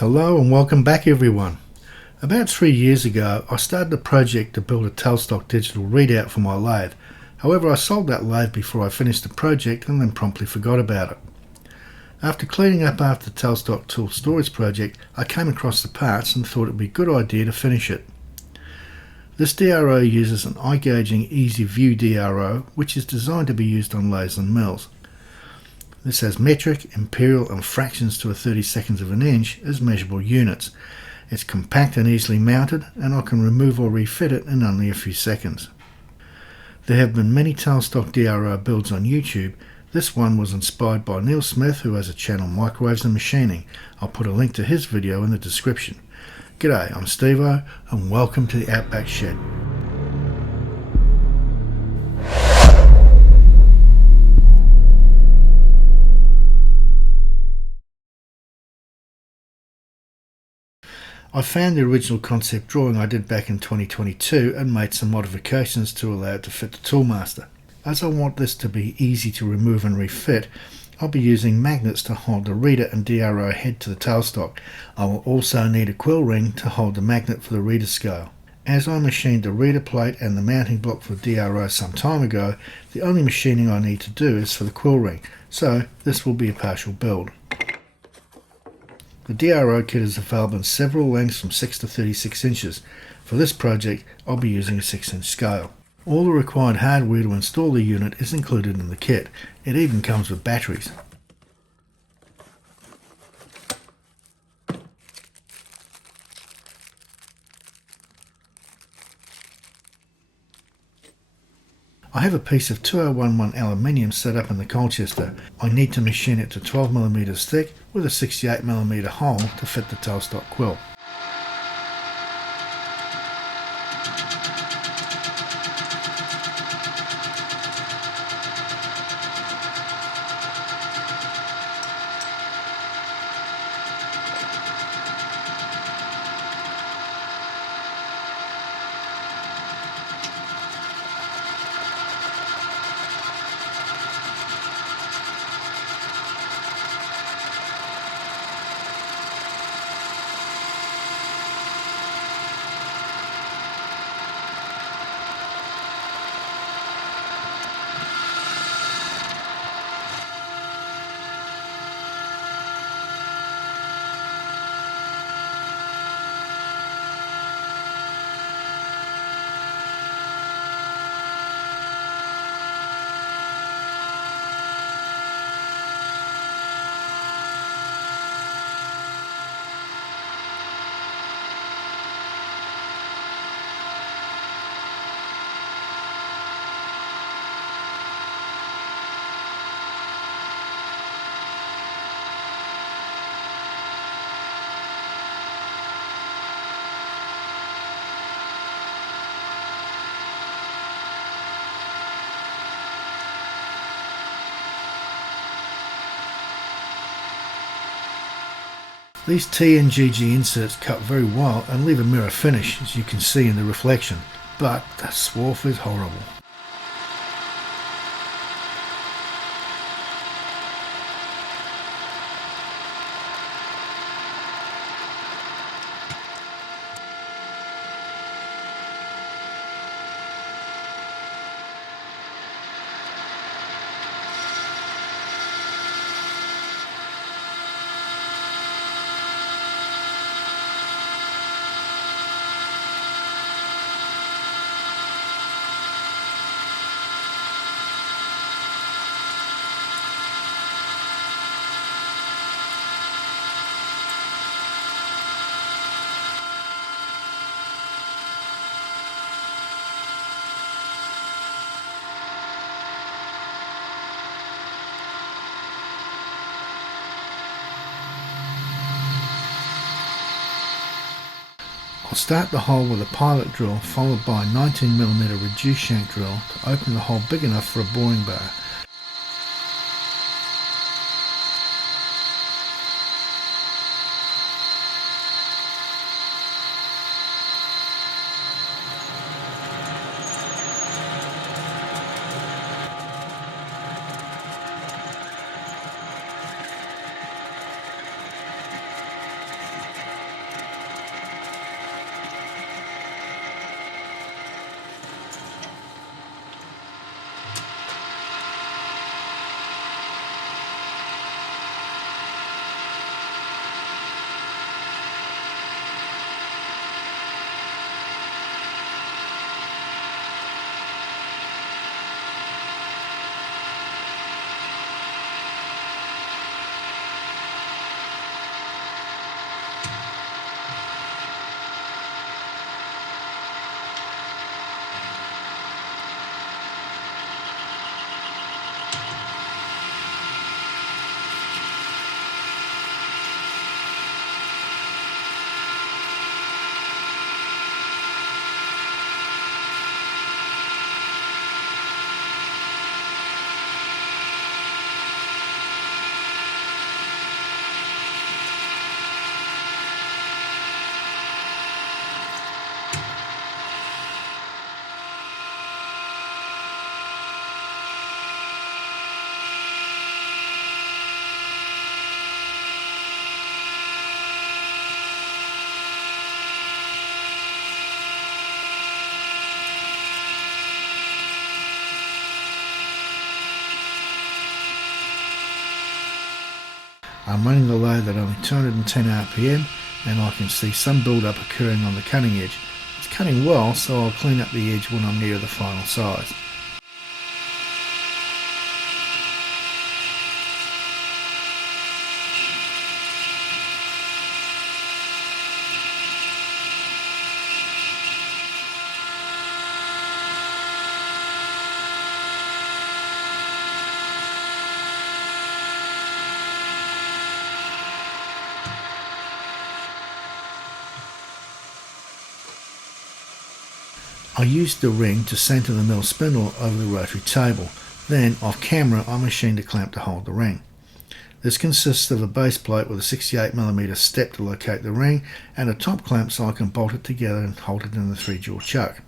Hello and welcome back everyone. About 3 years ago I started a project to build a Tailstock Digital Readout for my lathe. However, I sold that lathe before I finished the project and then promptly forgot about it. After cleaning up after the Tailstock Tool Storage project, I came across the parts and thought it would be a good idea to finish it. This DRO uses an iGaging Easy View DRO, which is designed to be used on lathes and mills. This has metric, imperial and fractions to a 32nd of an inch as measurable units. It's compact and easily mounted, and I can remove or refit it in only a few seconds. There have been many Tailstock DRO builds on YouTube. This one was inspired by Neil Smith, who has a channel Microwaves and Machining. I'll put a link to his video in the description. G'day, I'm Steve-O and welcome to the Outback Shed. I found the original concept drawing I did back in 2022 and made some modifications to allow it to fit the Toolmaster. As I want this to be easy to remove and refit, I'll be using magnets to hold the reader and DRO head to the tailstock. I will also need a quill ring to hold the magnet for the reader scale. As I machined the reader plate and the mounting block for the DRO some time ago, the only machining I need to do is for the quill ring, so this will be a partial build. The DRO kit is available in several lengths from 6 to 36 inches. For this project, I'll be using a 6-inch scale. All the required hardware to install the unit is included in the kit. It even comes with batteries. I have a piece of 2011 aluminium set up in the Colchester. I need to machine it to 12mm thick with a 68mm hole to fit the tailstock quill. These T and GG inserts cut very well and leave a mirror finish, as you can see in the reflection, but the swarf is horrible. I'll start the hole with a pilot drill followed by a 19mm reduced shank drill to open the hole big enough for a boring bar. I'm running the lathe at only 210 RPM and I can see some build up occurring on the cutting edge. It's cutting well, so I'll clean up the edge when I'm near the final size. I used the ring to centre the mill spindle over the rotary table. Then, off camera, I machined a clamp to hold the ring. This consists of a base plate with a 68mm step to locate the ring and a top clamp so I can bolt it together and hold it in the 3-jaw chuck.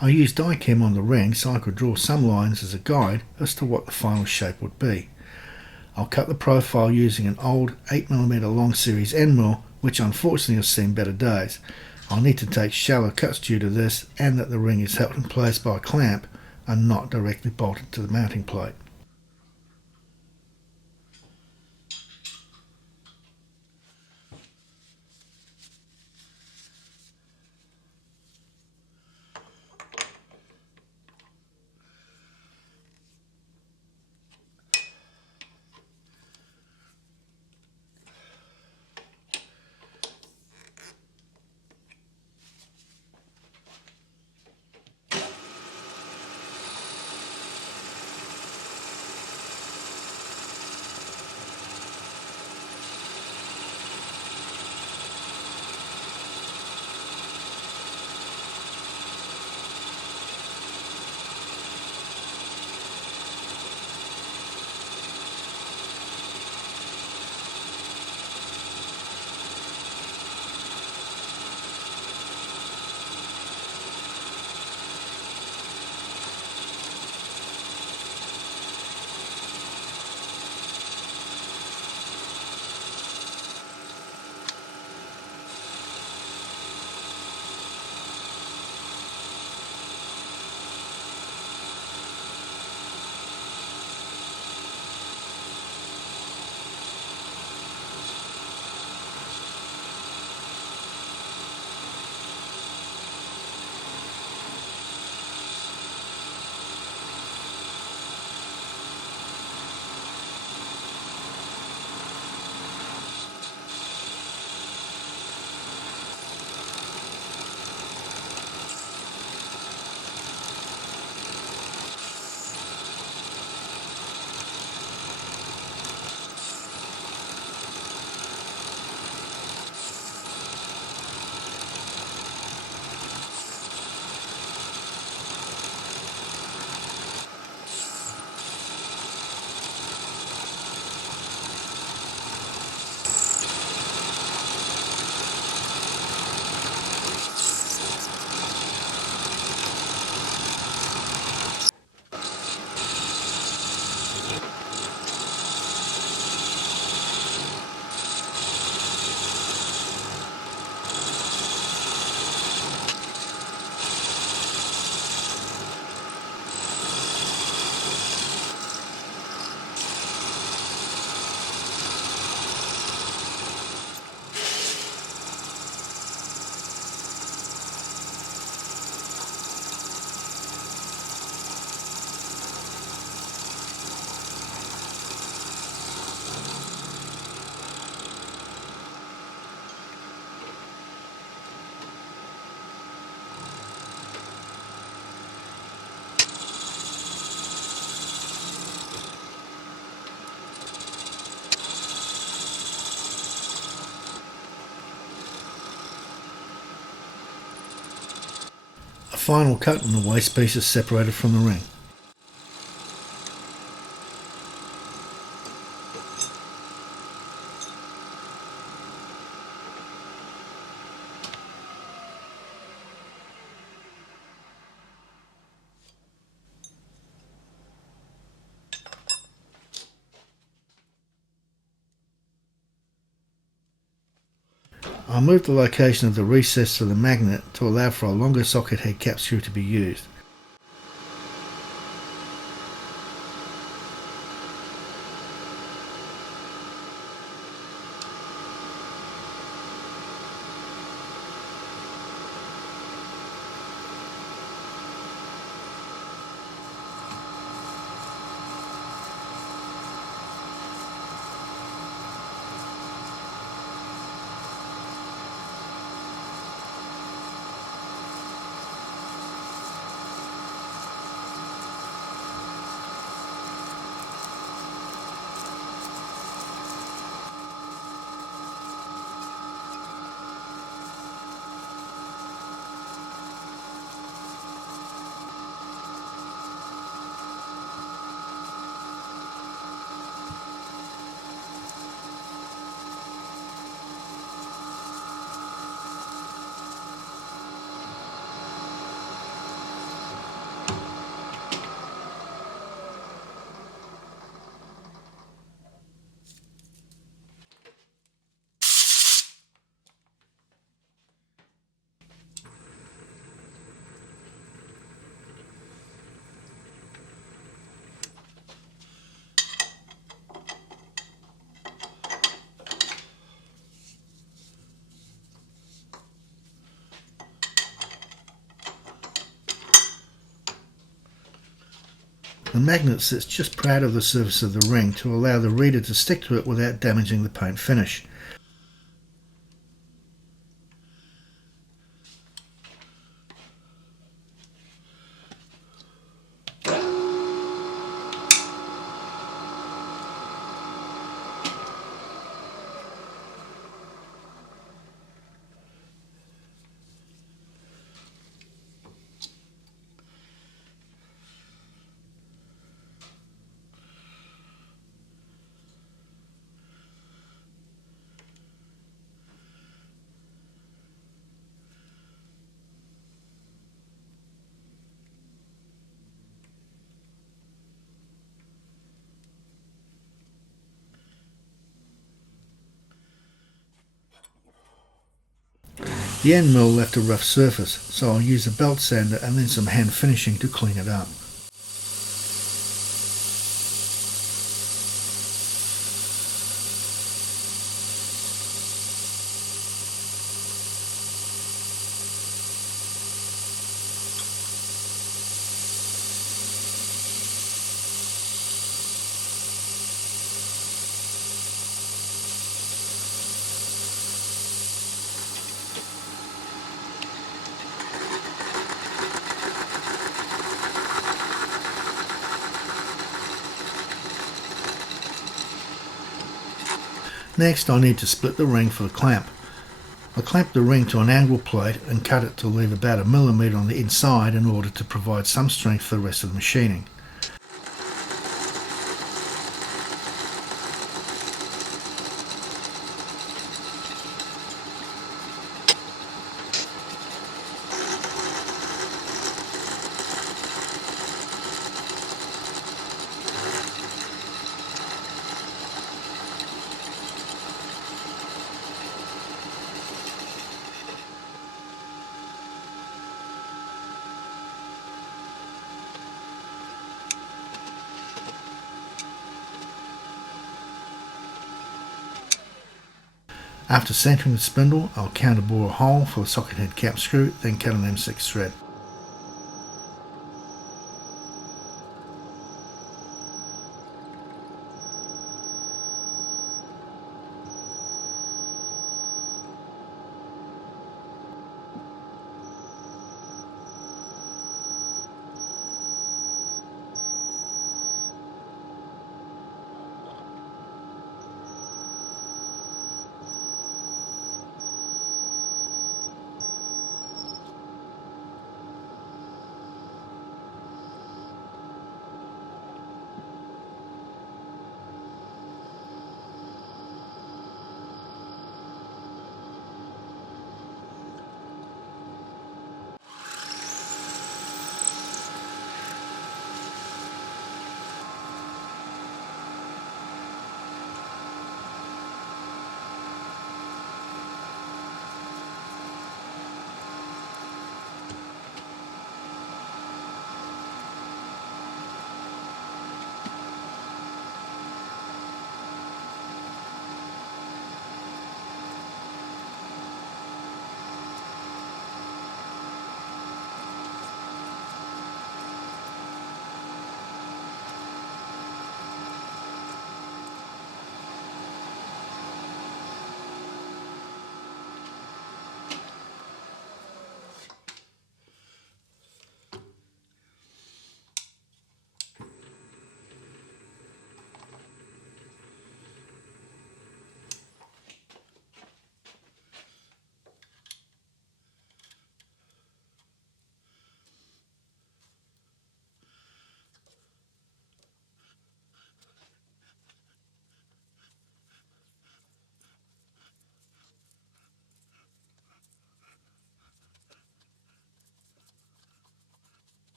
I used die-chem on the ring so I could draw some lines as a guide as to what the final shape would be. I'll cut the profile using an old 8mm long series end mill, which unfortunately has seen better days. I'll need to take shallow cuts due to this and that the ring is held in place by a clamp and not directly bolted to the mounting plate. Final cut and the waste piece is separated from the ring. I moved the location of the recess of the magnet to allow for a longer socket head cap screw to be used. The magnet sits just proud of the surface of the ring to allow the reader to stick to it without damaging the paint finish. The end mill left a rough surface, so I'll use a belt sander and then some hand finishing to clean it up. Next, I need to split the ring for the clamp. I clamp the ring to an angle plate and cut it to leave about 1 millimetre on the inside in order to provide some strength for the rest of the machining. After centering the spindle, I'll counterbore a hole for the socket head cap screw, then cut an M6 thread.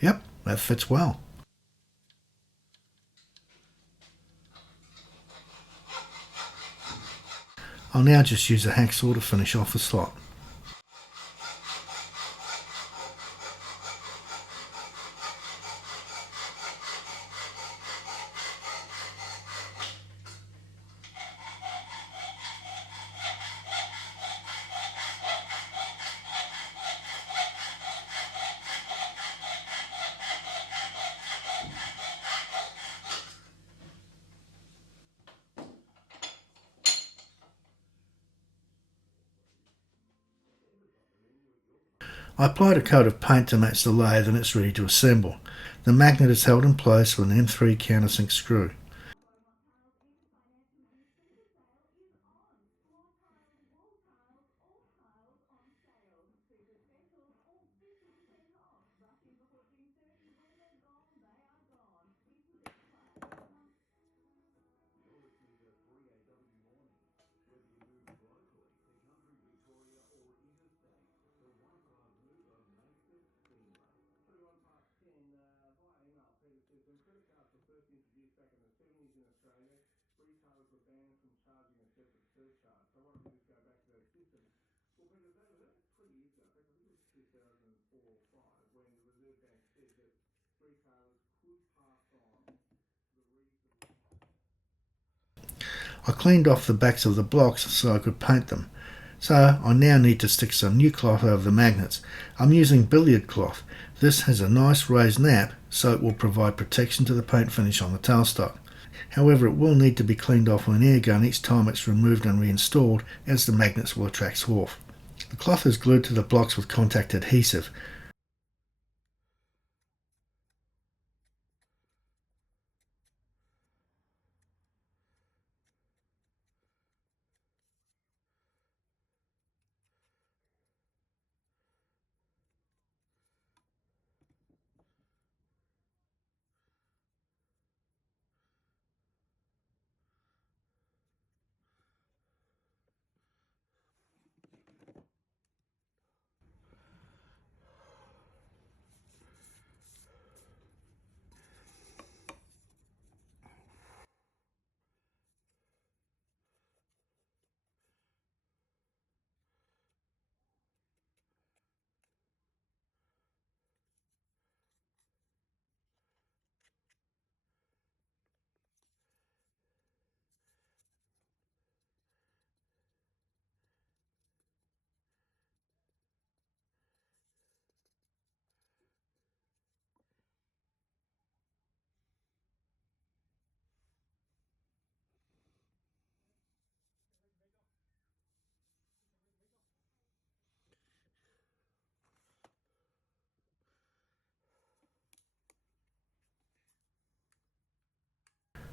Yep, that fits well. I'll now just use a hacksaw to finish off the slot. . I applied a coat of paint to match the lathe and it's ready to assemble. The magnet is held in place with an M3 countersink screw. I cleaned off the backs of the blocks so I could paint them. So I now need to stick some new cloth over the magnets. I'm using billiard cloth. This has a nice raised nap, so it will provide protection to the paint finish on the tailstock. However, it will need to be cleaned off with an air gun each time it's removed and reinstalled, as the magnets will attract swarf. The cloth is glued to the blocks with contact adhesive.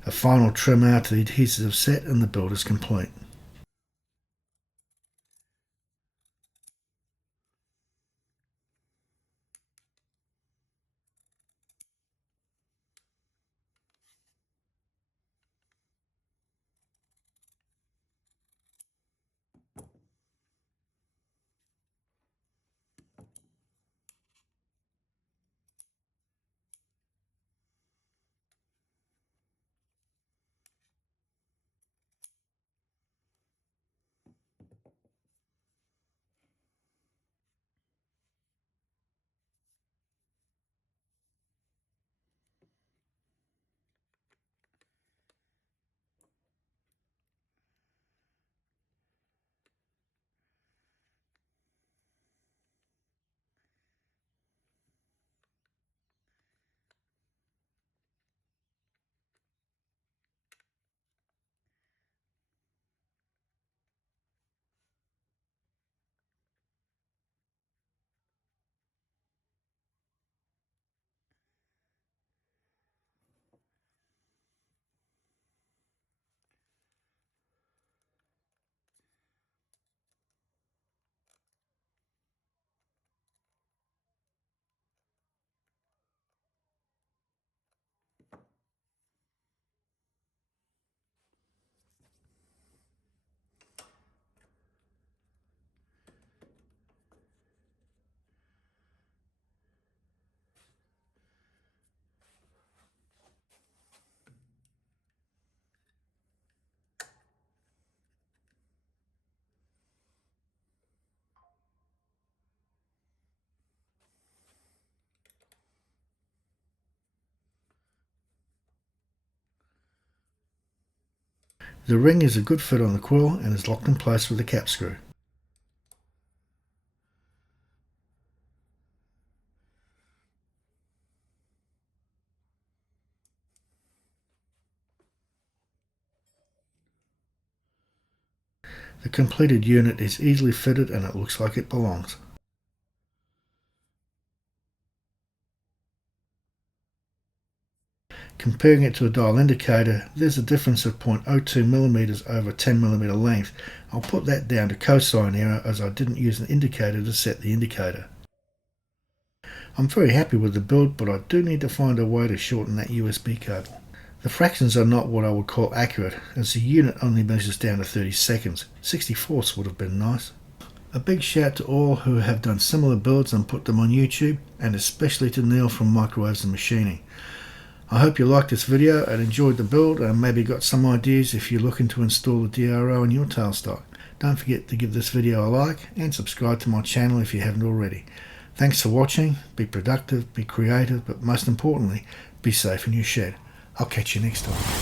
A final trim after the adhesive is set and the build is complete. The ring is a good fit on the quill and is locked in place with a cap screw. The completed unit is easily fitted and it looks like it belongs. Comparing it to a dial indicator, there's a difference of 0.02mm over 10mm length. I'll put that down to cosine error as I didn't use an indicator to set the indicator. I'm very happy with the build, but I do need to find a way to shorten that USB cable. The fractions are not what I would call accurate, as the unit only measures down to 30 seconds. 64ths would have been nice. A big shout to all who have done similar builds and put them on YouTube, and especially to Neil from Microwaves and Machining. I hope you liked this video and enjoyed the build, and maybe got some ideas if you're looking to install the DRO in your tailstock. Don't forget to give this video a like and subscribe to my channel if you haven't already. Thanks for watching. Be productive, be creative, but most importantly, be safe in your shed. I'll catch you next time.